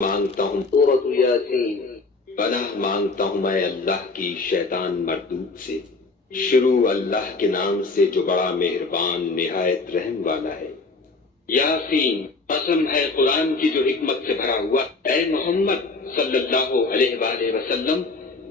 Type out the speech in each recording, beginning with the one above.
مانگتا ہوں سورۃ یاسین۔ پناہ مانگتا ہوں میں اللہ کی شیطان مردود سے۔ شروع اللہ کے نام سے جو بڑا مہربان نہایت رحم والا ہے۔ یاسین، قسم ہے قرآن کی جو حکمت سے بھرا ہوا۔ اے محمد صلی اللہ علیہ وآلہ وسلم،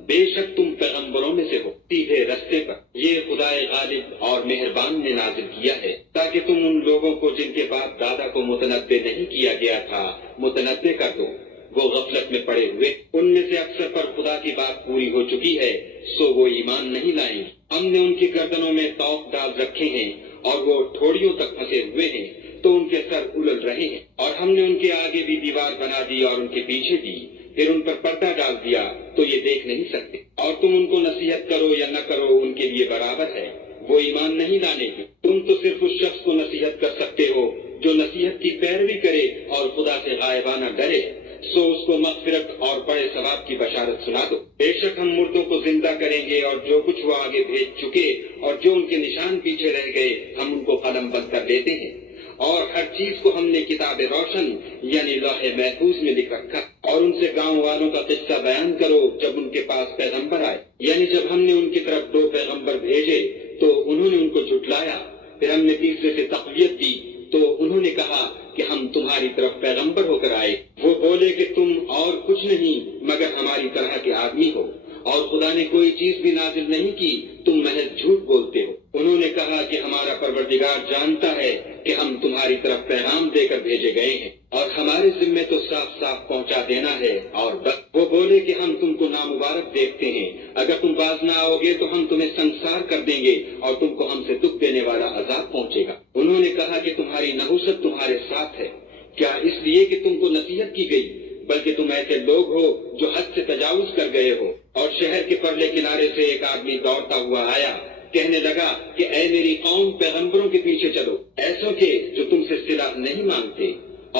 بے شک تم پیغمبروں میں سے ہو سیدھے رستے پر۔ یہ خدائے غالب اور مہربان نے نازل کیا ہے تاکہ تم ان لوگوں کو جن کے باپ دادا کو متنبع نہیں کیا گیا تھا متنبع کر دو۔ وہ غفلت میں پڑے ہوئے، ان میں سے اکثر پر خدا کی بات پوری ہو چکی ہے، سو وہ ایمان نہیں لائیں گے۔ ہم نے ان کی گردنوں میں طوق ڈال رکھے ہیں اور وہ ٹھوڑیوں تک پھنسے ہوئے ہیں تو ان کے سر الل رہے ہیں، اور ہم نے ان کے آگے بھی دیوار بنا دی اور ان کے پیچھے بھی، پھر ان پر پردہ ڈال دیا تو یہ دیکھ نہیں سکتے۔ اور تم ان کو نصیحت کرو یا نہ کرو ان کے لیے برابر ہے، وہ ایمان نہیں لانے گے۔ تم تو صرف اس شخص کو نصیحت کر سکتے ہو جو نصیحت کی پیروی کرے اور خدا سے غائبانہ ڈرے، سو اس کو مغفرت اور بڑے ثواب کی بشارت سنا دو۔ بے شک ہم مردوں کو زندہ کریں گے اور جو کچھ وہ آگے بھیج چکے اور جو ان کے نشان پیچھے رہ گئے ہم ان کو قلم بند کر دیتے ہیں، اور ہر چیز کو ہم نے کتاب روشن یعنی لوح محفوظ میں لکھ رکھا۔ اور ان سے گاؤں والوں کا قصہ بیان کرو جب ان کے پاس پیغمبر آئے، یعنی جب ہم نے ان کی طرف 2 پیغمبر بھیجے تو انہوں نے ان کو جھٹلایا، پھر ہم نے تیسرے سے تقویت دی تو انہوں نے کہا کہ ہم تمہاری طرف پیغمبر ہو کر آئے۔ وہ بولے کہ تم اور کچھ نہیں مگر ہماری طرح کے آدمی ہو، اور خدا نے کوئی چیز بھی نازل نہیں کی، تم محض جھوٹ بولتے ہو۔ انہوں نے کہا کہ ہمارا پروردگار جانتا ہے کہ ہم تمہاری طرف پیغام دے کر بھیجے گئے ہیں، اور ہمارے ذمے تو صاف صاف پہنچا دینا ہے، اور بس۔ وہ بولے کہ ہم تم کو نامبارک دیکھتے ہیں، اگر تم باز نہ آؤ گے تو ہم تمہیں سنسار کر دیں گے اور تم کو ہم سے دکھ دینے والا عذاب پہنچے گا۔ انہوں نے کہا کہ تمہاری نحوست تمہارے ساتھ ہے، کیا اس لیے کہ تم کو نصیحت کی گئی؟ بلکہ تم ایسے لوگ ہو جو حد سے تجاوز کر گئے ہو۔ اور شہر کے پرلے کنارے سے ایک آدمی دوڑتا ہوا آیا، کہنے لگا کہ اے میری قوم، پیغمبروں کے پیچھے چلو، ایسوں کے جو تم سے صلہ نہیں مانگتے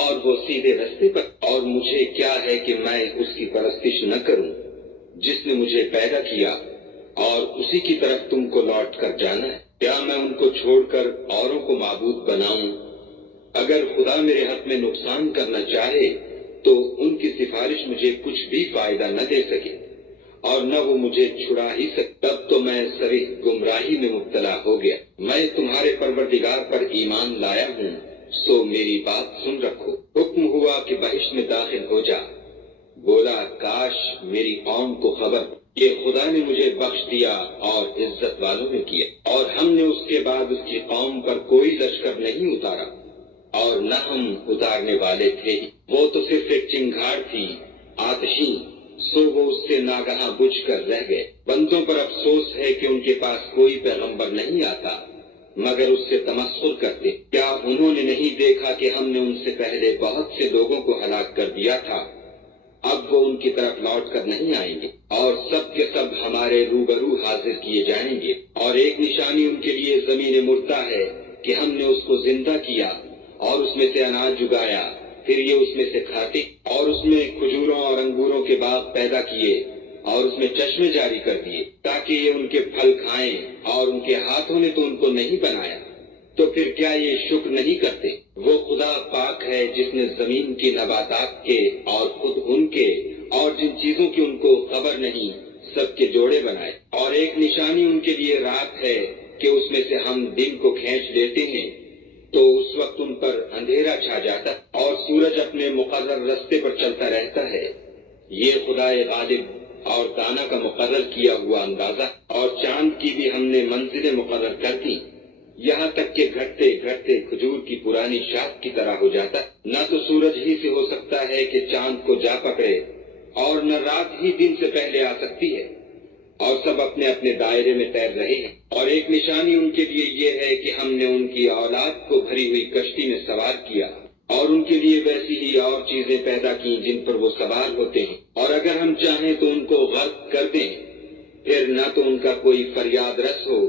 اور وہ سیدھے رستے پر۔ اور مجھے کیا ہے کہ میں اس کی پرستش نہ کروں جس نے مجھے پیدا کیا، اور اسی کی طرف تم کو لوٹ کر جانا ہے۔ کیا میں ان کو چھوڑ کر اوروں کو معبود بناؤں؟ اگر خدا میرے حق میں نقصان کرنا چاہے تو ان کی سفارش مجھے کچھ بھی فائدہ نہ دے سکے، اور نہ وہ مجھے چھڑا ہی سکے۔ تب تو میں صریح گمراہی میں مبتلا ہو گیا۔ میں تمہارے پروردگار پر ایمان لایا ہوں، سو میری بات سن رکھو۔ حکم ہوا کہ بہشت میں داخل ہو جا۔ بولا کاش میری قوم کو خبر ہو، یہ خدا نے مجھے بخش دیا اور عزت والوں نے کیا، اور ہم نے اس کے بعد اس کی قوم پر کوئی لشکر نہیں اتارا، اور نہ ہم اتارنے والے تھے ہی۔ وہ تو صرف ایک چنگھاڑ تھی آتشیں، سو وہ اس سے ناگہاں بجھ کر رہ گئے۔ بندوں پر افسوس ہے کہ ان کے پاس کوئی پیغمبر نہیں آتا مگر اس سے تمسخر کرتے۔ کیا انہوں نے نہیں دیکھا کہ ہم نے ان سے پہلے بہت سے لوگوں کو ہلاک کر دیا تھا؟ اب وہ ان کی طرف لوٹ کر نہیں آئیں گے، اور سب کے سب ہمارے روبرو حاضر کیے جائیں گے۔ اور ایک نشانی ان کے لیے زمین مردہ ہے کہ ہم نے اس کو زندہ کیا اور اس میں سے اناج اگایا، پھر یہ اس میں سے کھاتے، اور اس میں کھجوروں اور انگوروں کے باغ پیدا کیے اور اس میں چشمے جاری کر دیے تاکہ یہ ان کے پھل کھائیں، اور ان کے ہاتھوں نے تو ان کو نہیں بنایا، تو پھر کیا یہ شکر نہیں کرتے؟ وہ خدا پاک ہے جس نے زمین کی نباتات کے اور خود ان کے اور جن چیزوں کی ان کو خبر نہیں سب کے جوڑے بنائے۔ اور ایک نشانی ان کے لیے رات ہے کہ اس میں سے ہم دن کو کھینچ لیتے ہیں تو اس وقت ان پر اندھیرا چھا جاتا اور سورج اپنے مقرر رستے پر چلتا رہتا ہے۔ یہ خدائے غالب اور دانا کا مقرر کیا ہوا اندازہ، اور چاند کی بھی ہم نے منزلیں مقرر کر دی، یہاں تک کہ گھٹتے گھٹتے کھجور کی پرانی شاخ کی طرح ہو جاتا۔ نہ تو سورج ہی سے ہو سکتا ہے کہ چاند کو جا پکڑے، اور نہ رات ہی دن سے پہلے آ سکتی ہے، اور سب اپنے اپنے دائرے میں تیر رہے ہیں۔ اور ایک نشانی ان کے لیے یہ ہے کہ ہم نے ان کی اولاد کو بھری ہوئی کشتی میں سوار کیا، اور ان کے لیے ویسی ہی اور چیزیں پیدا کی جن پر وہ سوار ہوتے ہیں، اور اگر ہم چاہیں تو ان کو غرق کر دیں، پھر نہ تو ان کا کوئی فریاد رس ہو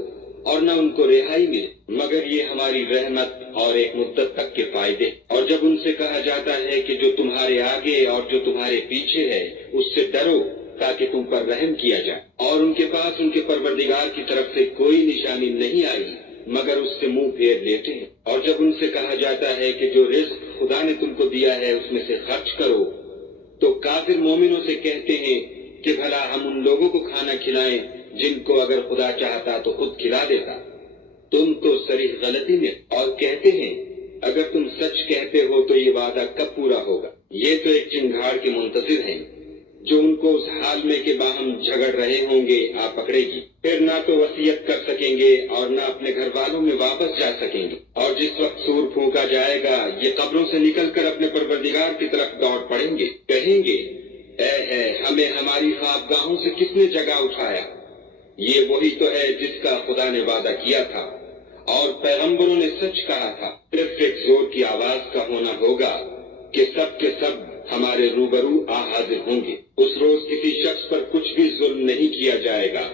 اور نہ ان کو رہائی ملے، مگر یہ ہماری رحمت اور ایک مدت تک کے فائدے۔ اور جب ان سے کہا جاتا ہے کہ جو تمہارے آگے اور جو تمہارے پیچھے ہے اس سے ڈرو تاکہ تم پر رحم کیا جائے، اور ان کے پاس ان کے پروردگار کی طرف سے کوئی نشانی نہیں آئی مگر اس سے منہ پھیر لیتے ہیں۔ اور جب ان سے کہا جاتا ہے کہ جو رزق خدا نے تم کو دیا ہے اس میں سے خرچ کرو، کافر مومنوں سے کہتے ہیں کہ بھلا ہم ان لوگوں کو کھانا کھلائیں جن کو اگر خدا چاہتا تو خود کھلا دیتا۔ تم تو صریح غلطی میں، اور کہتے ہیں اگر تم سچ کہتے ہو تو یہ وعدہ کب پورا ہوگا؟ یہ تو ایک چنگھاڑ کے منتظر ہیں جو ان کو اس حال میں کہ باہم جھگڑ رہے ہوں گے آ پکڑے گی، پھر نہ تو وصیت کر سکیں گے اور نہ اپنے گھر والوں میں واپس جا سکیں گے۔ اور جس وقت سور پھونکا جائے گا یہ قبروں سے نکل کر اپنے پروردگار کی طرف دوڑ پڑیں گے، کہیں گے اے ہے ہمیں ہماری خوابگاہوں سے کس نے جگا اٹھایا؟ یہ وہی تو ہے جس کا خدا نے وعدہ کیا تھا اور پیغمبروں نے سچ کہا تھا۔ صرف ایک زور کی آواز کا ہونا ہوگا کہ سب کے سب ہمارے روبرو آ حاضر ہوں گے۔ اس روز کسی شخص پر کچھ بھی ظلم نہیں کیا جائے گا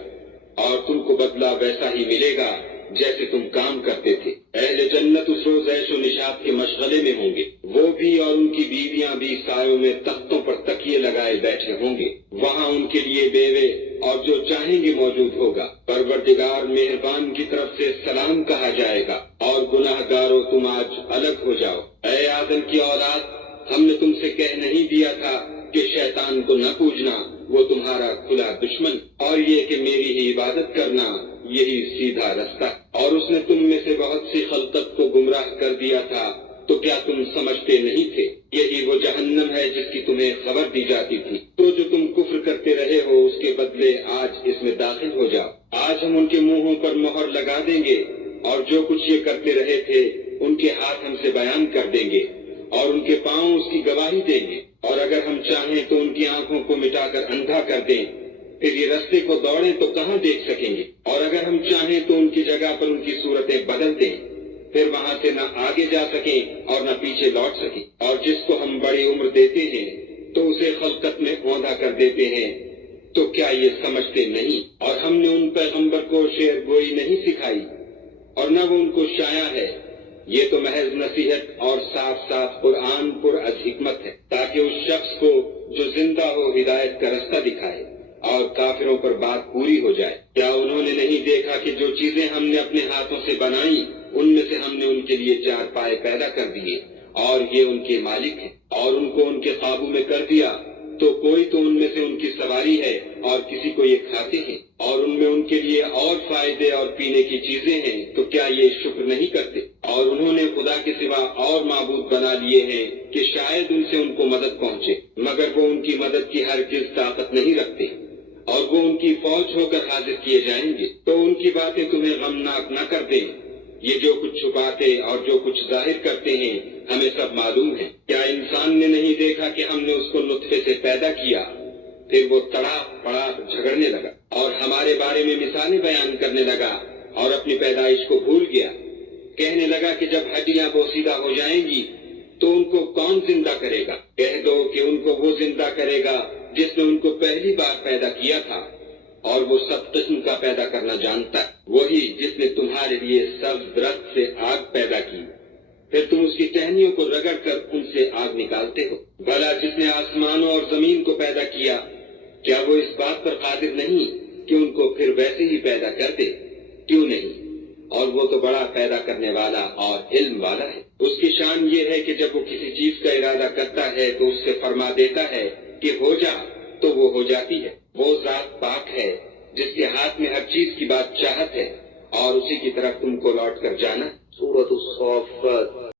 اور تم کو بدلہ ویسا ہی ملے گا جیسے تم کام کرتے تھے۔ اہل جنت اس روز عیش و نشاط کے مشغلے میں ہوں گے، وہ بھی اور ان کی بیویاں بھی سایوں میں تختوں پر تکیے لگائے بیٹھے ہوں گے، وہاں ان کے لیے بیوے اور جو چاہیں گے موجود ہوگا۔ پروردگار مہربان کی طرف سے سلام کہا جائے گا اور گناہ گارو تم آج الگ ہو جاؤ۔ اے آدم کی اولاد، ہم نے تم سے کہہ نہیں دیا تھا کہ شیطان کو نہ پوجنا، وہ تمہارا کھلا دشمن، اور یہ کہ میری ہی عبادت کرنا یہی سیدھا رستہ۔ اور اس نے تم میں سے بہت سی خلقت کو گمراہ کر دیا تھا، تو کیا تم سمجھتے نہیں تھے؟ یہی وہ جہنم ہے جس کی تمہیں خبر دی جاتی تھی۔ تو جو تم کفر کرتے رہے ہو اس کے بدلے آج اس میں داخل ہو جاؤ۔ آج ہم ان کے منہوں پر مہر لگا دیں گے اور جو کچھ یہ کرتے رہے تھے ان کے ہاتھ ہم سے بیان کر دیں گے اور ان کے پاؤں اس کی گواہی دیں گے۔ اور اگر ہم چاہیں تو ان کی آنکھوں کو مٹا کر اندھا کر دیں، پھر یہ رستے کو دوڑیں تو کہاں دیکھ سکیں گے؟ اور اگر ہم چاہیں تو ان کی جگہ پر ان کی صورتیں بدل دیں، پھر وہاں سے نہ آگے جا سکیں اور نہ پیچھے لوٹ سکیں۔ اور جس کو ہم بڑی عمر دیتے ہیں تو اسے خلقت میں اوندا کر دیتے ہیں، تو کیا یہ سمجھتے نہیں؟ اور ہم نے ان پیغمبر کو شعر گوئی نہیں سکھائی اور نہ وہ ان کو شایع ہے، یہ تو محض نصیحت اور صاف صاف قرآن پر از حکمت ہے، تاکہ اس شخص کو جو زندہ ہو ہدایت کا رستہ دکھائے اور کافروں پر بات پوری ہو جائے۔ کیا انہوں نے نہیں دیکھا کہ جو چیزیں ہم نے اپنے ہاتھوں سے بنائیں ان میں سے ہم نے ان کے لیے 4 پائے پیدا کر دیے اور یہ ان کے مالک ہیں، اور ان کو ان کے قابو میں کر دیا تو کوئی تو ان میں سے ان کی سواری ہے اور کسی کو یہ کھاتے ہیں، اور ان میں ان کے لیے اور فائدے اور پینے کی چیزیں ہیں، تو کیا یہ شکر نہیں کرتے؟ اور انہوں نے خدا کے سوا اور معبود بنا لیے ہیں کہ شاید ان سے ان کو مدد پہنچے، مگر وہ ان کی مدد کی ہرگز طاقت نہیں رکھتے، اور وہ ان کی فوج ہو کر حاضر کیے جائیں گے۔ تو ان کی باتیں تمہیں غمناک نہ کر دیں، یہ جو کچھ چھپاتے اور جو کچھ ظاہر کرتے ہیں ہمیں سب معلوم ہے۔ کیا انسان نے نہیں دیکھا کہ ہم نے اس کو نطفے سے پیدا کیا، پھر وہ تڑاپ پڑاپ جھگڑنے لگا اور ہمارے بارے میں مثالیں بیان کرنے لگا اور اپنی پیدائش کو بھول گیا، کہنے لگا کہ جب ہڈیاں بوسیدہ ہو جائیں گی تو ان کو کون زندہ کرے گا؟ کہہ دو کہ ان کو وہ زندہ کرے گا جس نے ان کو پہلی بار پیدا کیا تھا، اور وہ سب قسم کا پیدا کرنا جانتا ہے، وہی جس نے تمہارے لیے سبز درخت سے آگ پیدا کی، پھر تم اس کی ٹہنیوں کو رگڑ کر ان سے آگ نکالتے ہو۔ بھلا جس نے آسمانوں اور زمین کو پیدا کیا، کیا وہ اس بات پر قادر نہیں کہ ان کو پھر ویسے ہی پیدا کر دے؟ کیوں نہیں؟ اور وہ تو بڑا پیدا کرنے والا اور علم والا ہے۔ اس کی شان یہ ہے کہ جب وہ کسی چیز کا ارادہ کرتا ہے تو اس سے فرما دیتا ہے کہ ہو جا، تو وہ ہو جاتی ہے۔ وہ ذات پاک ہے جس کے ہاتھ میں ہر چیز کی بات چاہت ہے اور اسی کی طرف تم کو لوٹ کر جانا۔ سورۃ الصافات